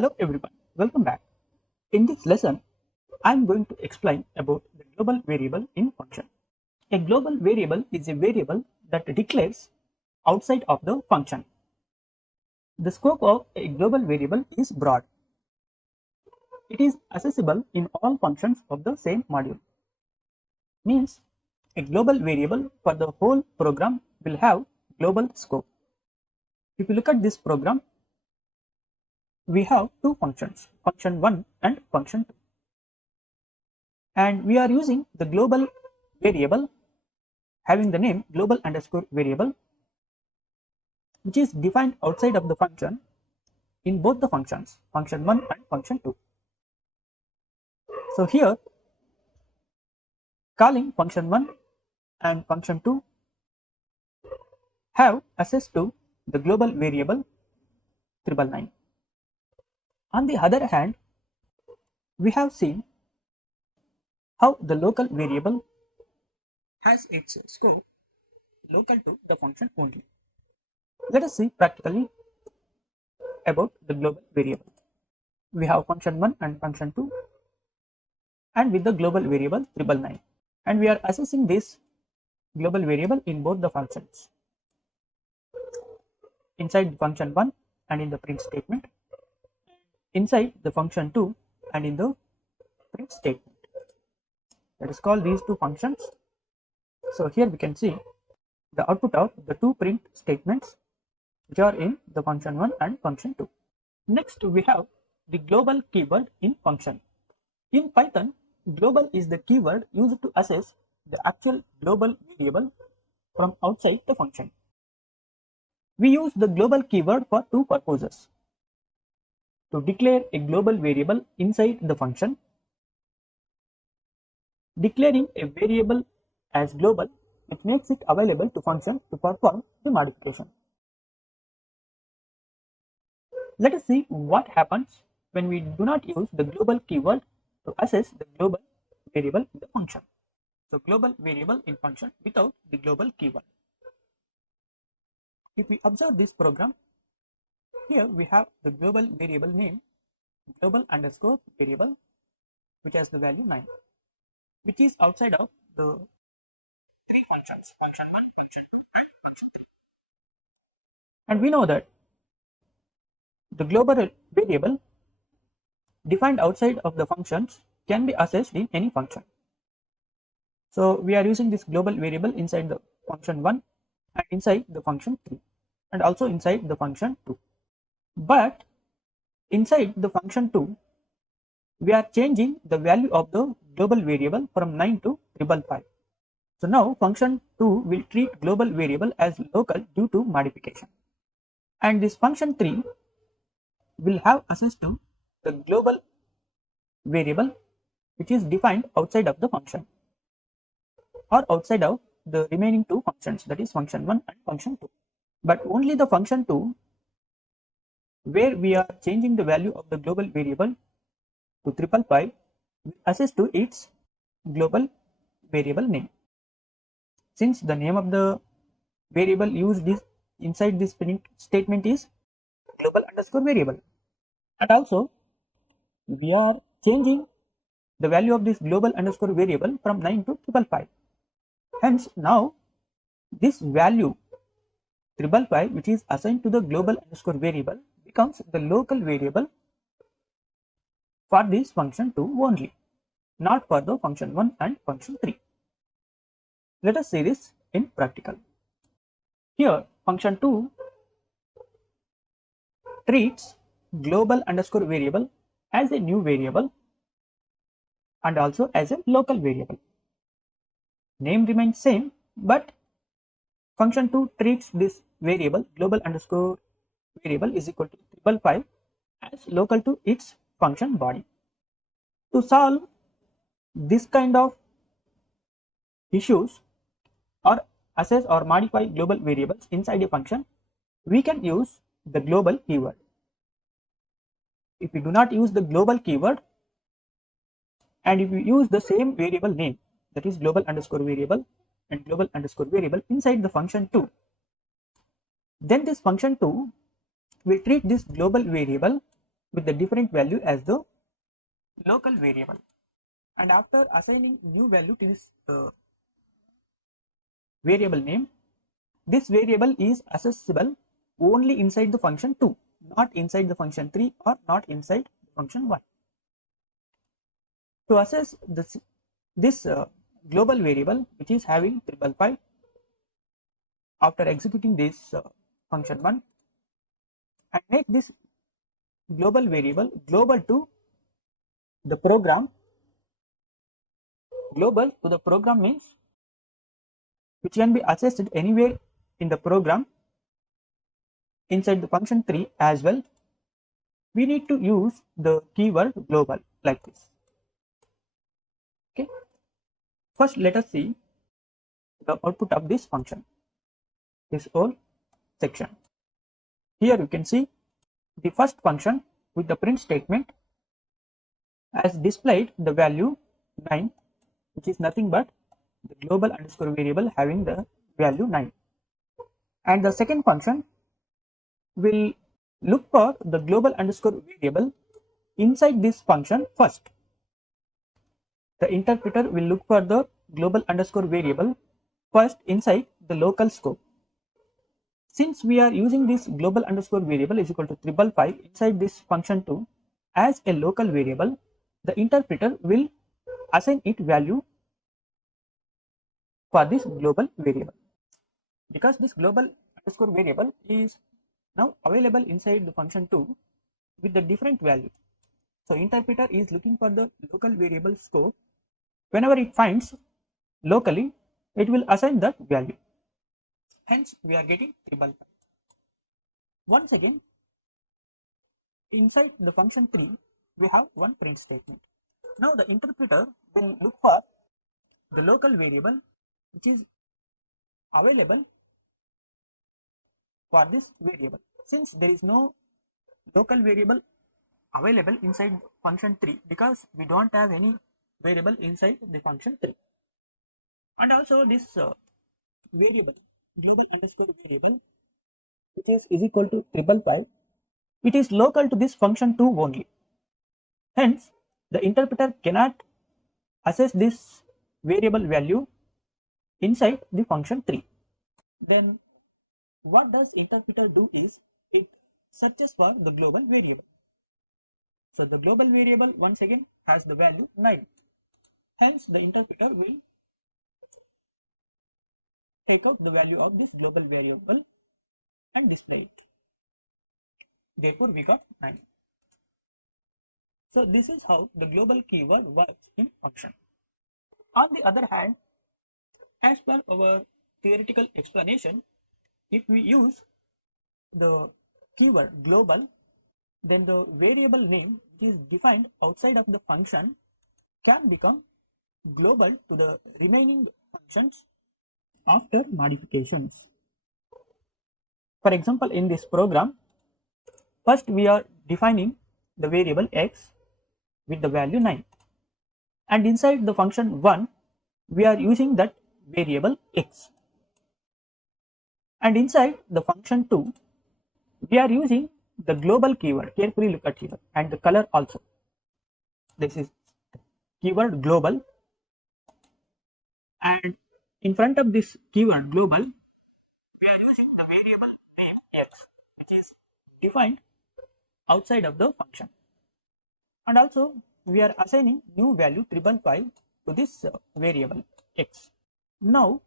Hello everyone, welcome back. In this lesson, I am going to explain about the global variable in function. A global variable is a variable that declares outside of the function. The scope of a global variable is broad. It is accessible in all functions of the same module. Means a global variable for the whole program will have global scope. If you look at this program, we have two functions, function 1 and function 2. And we are using the global variable having the name global underscore variable, which is defined outside of the function in both the functions, function 1 and function 2. So here, calling function 1 and function 2 have access to the global variable 999. On the other hand, we have seen how the local variable has its scope local to the function only. Let us see practically about the global variable. We have function 1 and function 2 and with the global variable 999, and we are assessing this global variable in both the functions, inside the function 1 and in the print statement, inside the function 2 and in the print statement. Let us call these two functions. So here we can see the output of the two print statements which are in the function 1 and function 2. Next we have the global keyword in function. In Python, global is the keyword used to assess the actual global variable from outside the function. We use the global keyword for two purposes: to declare a global variable inside the function. Declaring a variable as global, it makes it available to function to perform the modification. Let us see what happens when we do not use the global keyword to assess the global variable in the function. So global variable in function without the global keyword. If we observe this program, here we have the global variable name global underscore variable, which has the value 9, which is outside of the three functions, function 1, function 2 and function 3. And we know that the global variable defined outside of the functions can be assessed in any function. So we are using this global variable inside the function 1 and inside the function 3 and also inside the function 2. But inside the function 2, we are changing the value of the global variable from 9 to 555. So now function 2 will treat global variable as local due to modification. And this function 3 will have access to the global variable which is defined outside of the function or outside of the remaining two functions, that is function 1 and function 2. But only the function 2 where we are changing the value of the global variable to 555 will access to its global variable name. Since the name of the variable used is inside this print statement is global underscore variable, and also we are changing the value of this global underscore variable from 9 to 555. Hence now this value 555, which is assigned to the global underscore variable, becomes the local variable for this function 2 only, not for the function 1 and function 3. Let us see this in practical. Here function 2 treats global underscore variable as a new variable and also as a local variable. Name remains same, but function 2 treats this variable global underscore variable is equal to 555 as local to its function body. To solve this kind of issues or assess or modify global variables inside a function, we can use the global keyword. If we do not use the global keyword and if we use the same variable name, that is global underscore variable and global underscore variable inside the function 2, then this function 2 will treat this global variable with the different value as the local variable. And after assigning new value to this variable name, this variable is accessible only inside the function 2, not inside the function 3 or not inside the function 1. To access this global variable which is having 555, after executing this function 1 and make this global variable global to the program. Global to the program means which can be accessed anywhere in the program inside the function 3 as well. We need to use the keyword global like this. Okay. First, let us see the output of this function, this whole section. Here you can see the first function with the print statement has displayed the value 9, which is nothing but the global underscore variable having the value 9. And the second function will look for the global underscore variable inside this function first. The interpreter will look for the global underscore variable first inside the local scope. Since we are using this global underscore variable is equal to 555 inside this function 2 as a local variable, the interpreter will assign it value for this global variable. Because this global underscore variable is now available inside the function 2 with the different value. So interpreter is looking for the local variable scope. Whenever it finds locally, it will assign that value. Hence, we are getting 555. Once again, inside the function 3, we have one print statement. Now the interpreter will look for the local variable which is available for this variable. Since there is no local variable available inside function 3 because we don't have any variable inside the function 3. And also this variable, global underscore variable, which is equal to 555, it is local to this function 2 only. Hence, the interpreter cannot assess this variable value inside the function 3. Then what does interpreter do is it searches for the global variable. So the global variable once again has the value 9. Hence, the interpreter will take out the value of this global variable and display it. Therefore, we got 9. So this is how the global keyword works in function. On the other hand, as per our theoretical explanation, if we use the keyword global, then the variable name which is defined outside of the function can become global to the remaining functions after modifications. For example, in this program, first we are defining the variable x with the value 9, and inside the function 1 we are using that variable x, and inside the function 2 we are using the global keyword. Carefully look at here and the color also. This is keyword global, and in front of this keyword global we are using the variable name x, which is defined outside of the function, and also we are assigning new value 555 to this variable x. Now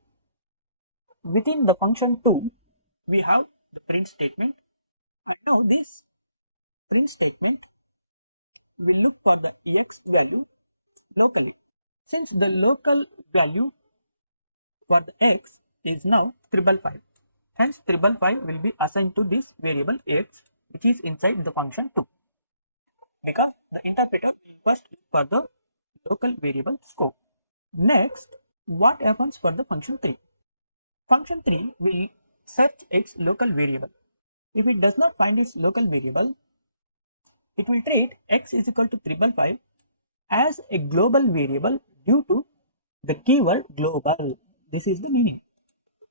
within the function 2 we have the print statement, and now this print statement will look for the x value locally. Since the local value for the x is now 555, hence 555 will be assigned to this variable x which is inside the function 2, because the interpreter will first look for the local variable scope. Next, what happens for the function 3? Function 3 will search its local variable. If it does not find its local variable, it will treat x is equal to 555 as a global variable due to the keyword global. This is the meaning.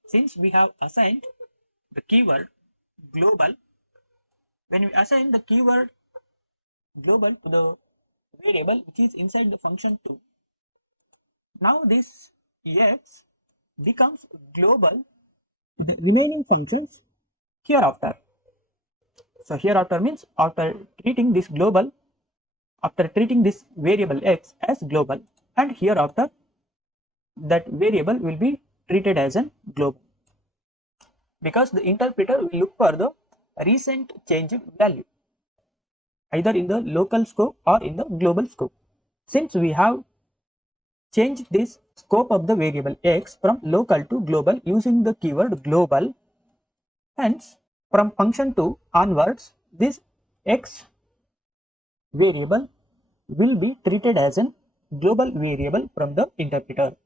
Since we have assigned the keyword global, when we assign the keyword global to the variable which is inside the function 2. Now this x becomes global to the remaining functions hereafter. So hereafter means after treating this global, after treating this variable x as global, and hereafter that variable will be treated as an global, because the interpreter will look for the recent changed value either in the local scope or in the global scope. Since we have changed this scope of the variable x from local to global using the keyword global, hence from function 2 onwards this x variable will be treated as an global variable from the interpreter.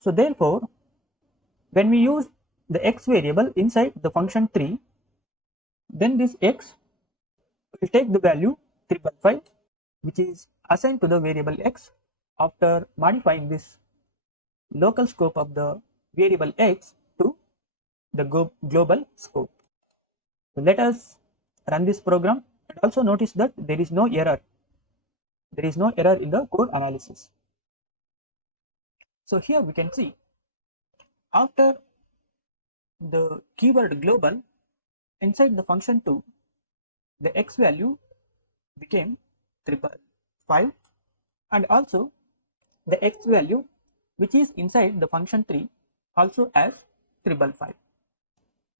So therefore, when we use the x variable inside the function 3, then this x will take the value 355, which is assigned to the variable x after modifying this local scope of the variable x to the global scope. So let us run this program, and also notice that there is no error. There is no error in the code analysis. So here we can see after the keyword global inside the function 2, the x value became 355, and also the x value which is inside the function 3 also as 355.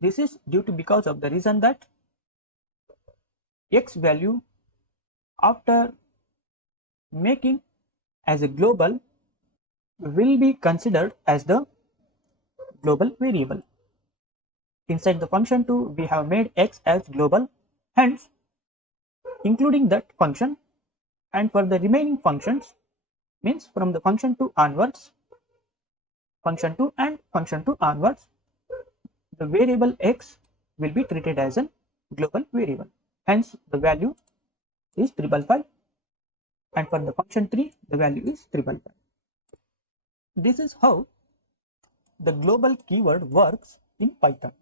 This is due to because of the reason that x value after making as a global will be considered as the global variable. Inside the function 2 we have made x as global, hence including that function, and for the remaining functions means from the function 2 onwards, function 2 and function 2 onwards, the variable x will be treated as a global variable, hence the value is 355, and for the function 3 the value is 355. This is how the global keyword works in Python.